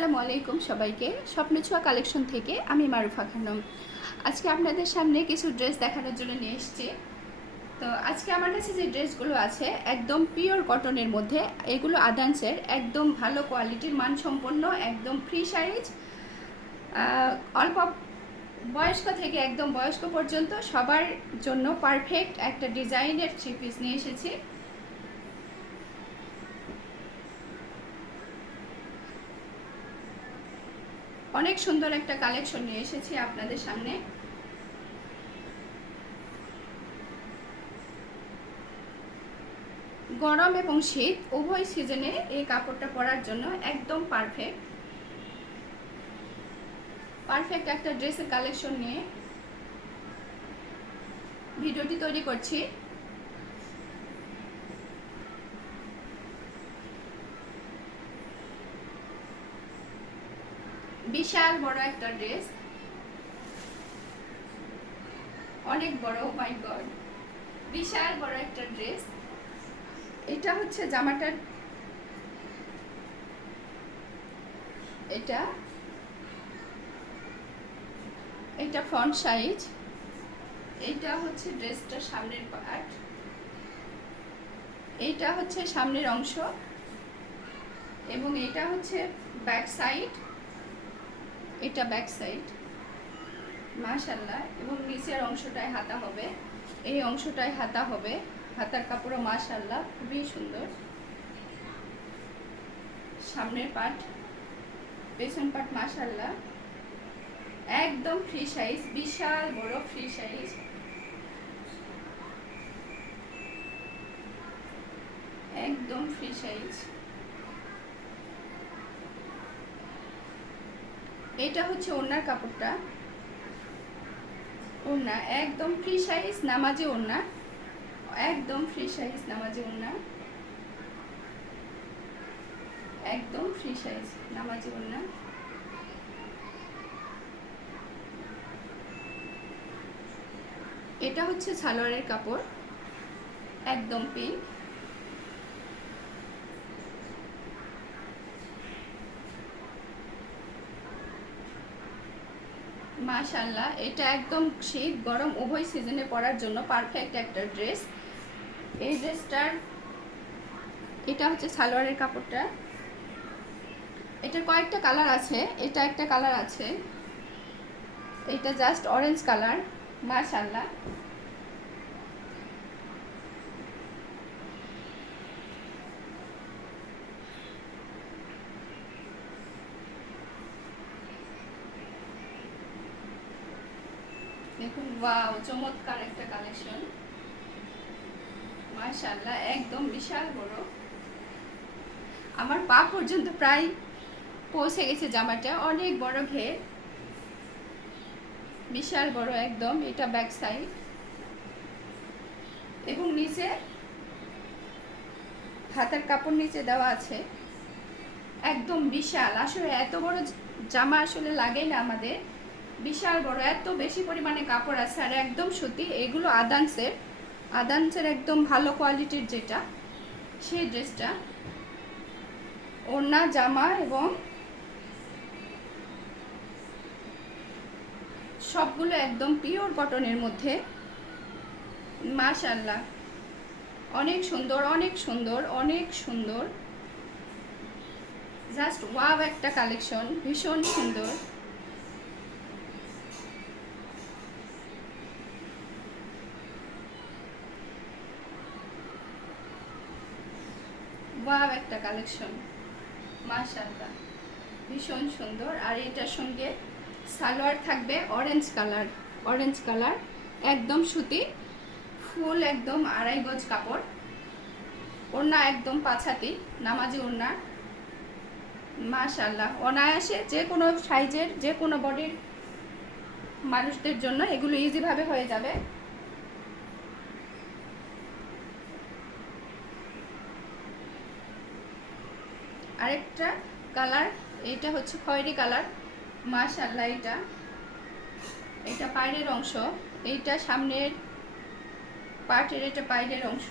আসসালামু আলাইকুম সবাইকে। স্বপ্ন ছোঁয়া কালেকশন থেকে আমি মারুফা খানম। আজকে আপনাদের সামনে কিছু ড্রেস দেখানোর জন্য নিয়ে এসেছি। তো আজকে আমার কাছে যে ড্রেসগুলো আছে একদম পিওর কটনের মধ্যে, এগুলো আদান্সের, একদম ভালো কোয়ালিটির, মানসম্পন্ন, একদম ফ্রি সাইজ, অল্প বয়স্ক থেকে একদম বয়স্ক পর্যন্ত সবার জন্য পারফেক্ট একটা ডিজাইনের থ্রি পিস নিয়ে এসেছি। অনেক সুন্দর একটা কালেকশন নিয়ে এসেছি আপনাদের সামনে। গরম এবং শীত উভয় সিজনে এই কাপড়টা পরার জন্য একদম পারফেক্ট একটা ড্রেসের কালেকশন নিয়ে ভিডিওটি তৈরি করছি। বিশাল বড় একটা ড্রেস, অনেক বড়, মাই গড, বিশাল বড় একটা ড্রেস। এটা হচ্ছে জামাটার, এটা ফ্রন্ট সাইজ, এটা হচ্ছে ড্রেসটার সামনের পার্ট, এইটা হচ্ছে সামনের অংশ এবং এটা হচ্ছে ব্যাক সাইড, এটা ব্যাক সাইড মাশাআল্লাহ। এবং নিচের অংশটায় হাতা হবে, এই অংশটায় হাতা হবে, হাতার কাপড়ও মাশাআল্লাহ খুবই সুন্দর। সামনের পার্ট, পেছন পার্ট মাশাআল্লাহ একদম ফ্রি সাইজ, বিশাল বড় ফ্রি সাইজ। একদম ফ্রি সাইজ। এটা হচ্ছে ওড়নার কাপড়টা, ওড়না একদম ফ্রি সাইজ নামাজি ওড়না, একদম ফ্রি সাইজ নামাজি ওড়না, একদম ফ্রি সাইজ নামাজি ওড়না। এটা হচ্ছে সালোয়ারের কাপড়, একদম পিঙ্ক, মাশাআল্লাহ। এটা একদম শীত গরম উভয় সিজনে পরার জন্য পারফেক্ট একটা ড্রেস। এই ড্রেসটার, এটা হচ্ছে সালোয়ারের কাপড়টা, এটার কয়েকটা কালার আছে, এটা একটা কালার আছে, এটা জাস্ট অরেঞ্জ কালার মাশাআল্লাহ। দেখুন, ওয়াও, চমৎকার একটা কালেকশন মাশাআল্লাহ, একদম বিশাল বড়, আমার পা পর্যন্ত প্রায় পৌঁছে গেছে জামাটা, অনেক বড় ঘের, বিশাল বড় একদম। এটা ব্যাক সাইড এবং নিচে হাতার কাপড় নিচে দেওয়া আছে, একদম বিশাল। আসলে এত বড় জামা আসলে লাগে না আমাদের, বিশাল বড়, এত বেশি পরিমাণে কাপড় আছে আর একদম সুতি। এগুলো আদান্সের একদম ভালো কোয়ালিটির যেটা, সেই ড্রেসটা ওড়না, জামা এবং সবগুলো একদম পিওর কটনের মধ্যে মাশাআল্লাহ, অনেক সুন্দর, অনেক সুন্দর, অনেক সুন্দর, জাস্ট ওয়াও একটা কালেকশন, ভীষণ সুন্দর। ওয়াও একটা কালেকশন মাশাআল্লাহ, ভীষণ সুন্দর। আর এটার সঙ্গে সালোয়ার থাকবে অরেঞ্জ কালার একদম সুতি, ফুল একদম 2.5 গজ কাপড়, ওড়না একদম পাছাতি নামাজি ওড়না মাশাআল্লাহ। অনায়াসে যে কোনো সাইজের, যে কোনো বডির মানুষদের জন্য এগুলো ইজিভাবে হয়ে যাবে। আরেকটা কালার, এটা হচ্ছে খয়েরি কালার মাশাআল্লাহ। এটা পায়ের অংশ, এইটা সামনের পার্টের, এটা পায়ের অংশ,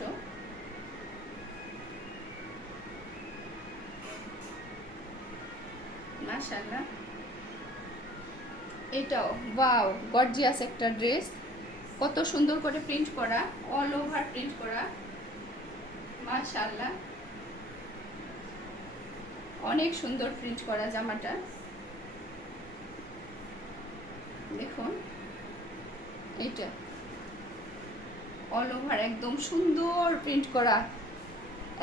মাশাআল্লাহ, এটাও ওয়াও, গর্জিয়াস একটা ড্রেস, কত সুন্দর করে প্রিন্ট করা, অল ওভার প্রিন্ট করা, মাশাআল্লাহ, অনেক সুন্দর প্রিন্ট করা জামাটা। দেখুন এইটা অল ওভার একদম সুন্দর প্রিন্ট করা,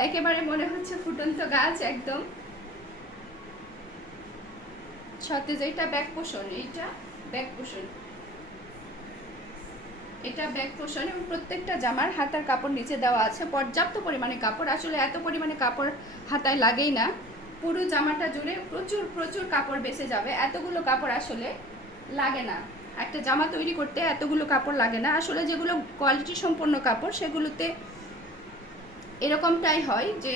একেবারে মনে হচ্ছে ফুটন্ত গাছ একদম সতেজ। এটা ব্যাক পোষণ, এইটা ব্যাক পোষণ, এটা ব্যাক পোষণ এবং প্রত্যেকটা জামার হাতার কাপড় নিচে দেওয়া আছে, পর্যাপ্ত পরিমাণে কাপড়। আসলে এত পরিমাণে কাপড় হাতায় লাগেই না, পুরো জামাটা জুড়ে প্রচুর প্রচুর কাপড় বেঁচে যাবে, এতগুলো কাপড় আসলে লাগে না। একটা জামা তৈরি করতে এতগুলো কাপড় লাগে না। আসলে যেগুলো কোয়ালিটি সম্পন্ন কাপড় সেগুলোতে এরকমটাই হয় যে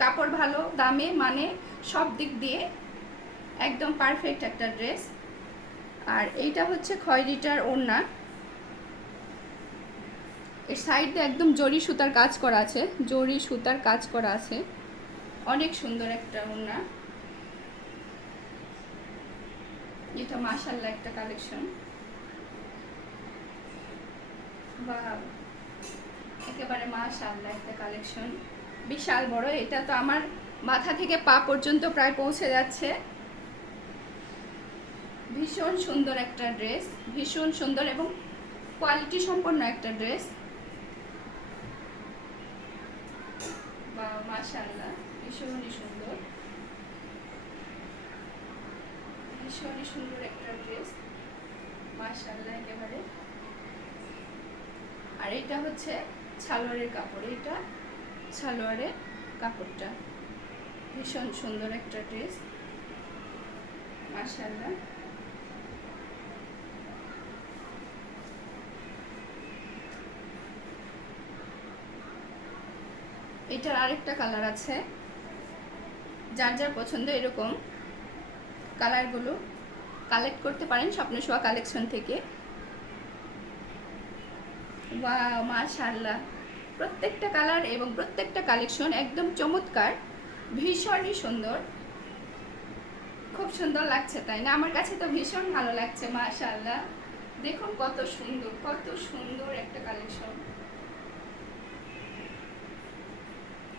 কাপড় ভালো, দামে, মানে সব দিক দিয়ে একদম পারফেক্ট একটা ড্রেস। আর এইটা হচ্ছে খয়েরিটার ওড়না, এর সাইডে একদম জরি সুতার কাজ করা আছে, জরি সুতার কাজ করা আছে, অনেক সুন্দর একটা ওড়না। এটা মাশাআল্লাহ একটা কালেকশন, বা একেবারে মাশাআল্লাহ একটা কালেকশন, বিশাল বড়। এটা তো আমার মাথা থেকে পা পর্যন্ত প্রায় পৌঁছে যাচ্ছে। ভীষণ সুন্দর একটা ড্রেস, ভীষণ সুন্দর এবং কোয়ালিটি সম্পন্ন একটা ড্রেস, বা মাশাআল্লাহ ভীষণই সুন্দর, ভীষণই সুন্দর একটা ড্রেস, মাশাআল্লাহ একেবারে। আর এটা হচ্ছে সালোয়ারের কাপড়, এটা সালোয়ারের কাপড়টা, ভীষণ সুন্দর একটা ড্রেস, মাশাআল্লাহ। এটার আরেকটা কালার আছে, যার যার পছন্দ এরকম কালারগুলো কালেক্ট করতে পারেন স্বপ্ন ছোঁয়া কালেকশন থেকে। ওয়াও মাশাআল্লাহ, প্রত্যেকটা কালার এবং প্রত্যেকটা কালেকশন একদম চমৎকার, ভীষণই সুন্দর, খুব সুন্দর লাগছে তাই না? আমার কাছে তো ভীষণ ভালো লাগছে, মাশাআল্লাহ। দেখুন কত সুন্দর, কত সুন্দর একটা কালেকশন,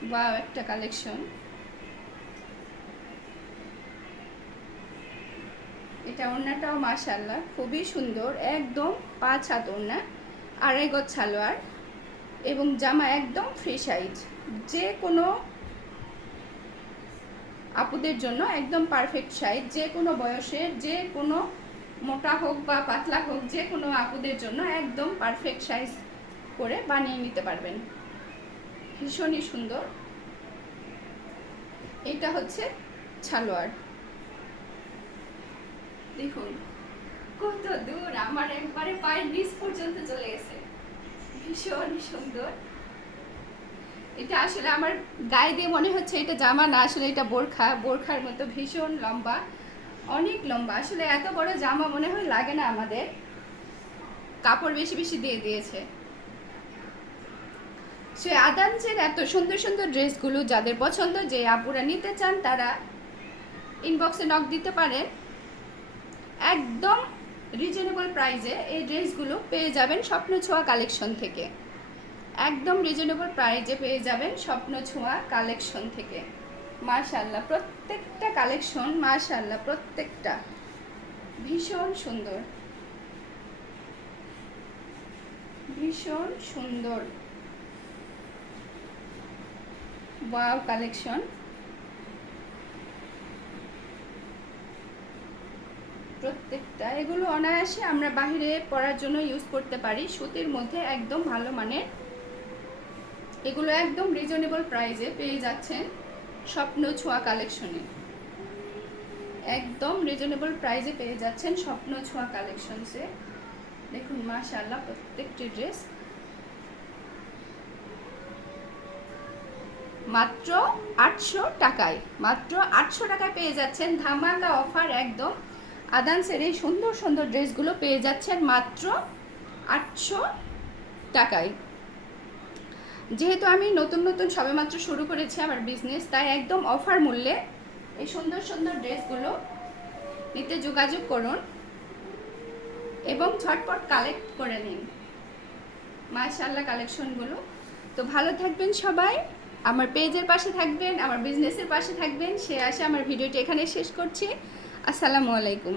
ওয়াও একটা কালেকশন। এটা ওড়নাটাও মাশাআল্লাহ খুবই সুন্দর, একদম 5 হাত ওড়না, 2.5 গজ সালোয়ার এবং জামা একদম ফ্রি সাইজ, যে কোনো আপুদের জন্য একদম পারফেক্ট সাইজ, যে কোনো বয়সের, যে কোনো মোটা হোক বা পাতলা হোক, যে কোনো আপুদের জন্য একদম পারফেক্ট সাইজ করে বানিয়ে নিতে পারবেন, ভীষণই সুন্দর। এটা হচ্ছে সালোয়ার, দেখুন কত দূর, আমার একবারে পায়ের নিচ পর্যন্ত চলে গেছে, ভীষণই সুন্দর। এটা আসলে আমার গায়ে দিয়ে মনে হচ্ছে এটা জামা না, আসলে এটা বোরখা, বোরখার মতো ভীষণ লম্বা, অনেক লম্বা। আসলে এত বড় জামা মনে হয় লাগে না আমাদের, কাপড় বেশি বেশি দিয়ে দিয়েছে। সে আদানসের এত সুন্দর সুন্দর ড্রেসগুলো যাদের পছন্দ, যে আপুরা নিতে চান তারা ইনবক্সে নক দিতে পারেন। একদম রিজনেবল প্রাইসে এই ড্রেসগুলো পেয়ে যাবেন স্বপ্ন ছোঁয়া কালেকশন থেকে, একদম রিজনেবল প্রাইসে পেয়ে যাবেন স্বপ্ন ছোঁয়া কালেকশন থেকে। মাশাআল্লাহ প্রত্যেকটা কালেকশন, মাশাআল্লাহ প্রত্যেকটা ভীষণ সুন্দর, ভীষণ সুন্দর, ওয়াও কালেকশন। প্রত্যেকটা এগুলো অনায়াসে আমরা বাহিরে পরার জন্য ইউজ করতে পারি, সুতির মধ্যে একদম ভালো মানের। এগুলো একদম রিজনেবল প্রাইসে পেয়ে যাচ্ছেন স্বপ্ন ছোঁয়া কালেকশনে, একদম রিজনেবল প্রাইসে পেয়ে যাচ্ছেন স্বপ্ন ছোঁয়া কালেকশনসে। দেখুন মাশাআল্লাহ প্রত্যেকটি ড্রেস মাত্র 800 টাকায়, মাত্র 800 টাকায় পেয়ে যাচ্ছেন ধামাকা অফার একদম। আদানসের এই সুন্দর সুন্দর ড্রেসগুলো পেয়ে যাচ্ছেন মাত্র 800 টাকায়। যেহেতু আমি নতুন নতুন সবেমাত্র শুরু করেছি আমার বিজনেস, তাই একদম অফার মূল্যে এই সুন্দর সুন্দর ড্রেসগুলো নিতে যোগাযোগ করুন এবং ঝটপট কালেক্ট করে নিন মাশাআল্লাহ কালেকশনগুলো। তো ভালো থাকবেন সবাই, আমার পেজের পাশে থাকবেন, আমার বিজনেসের পাশে থাকবেন। সে আশা আমার ভিডিওটি এখানে শেষ করছি। আসসালামু আলাইকুম।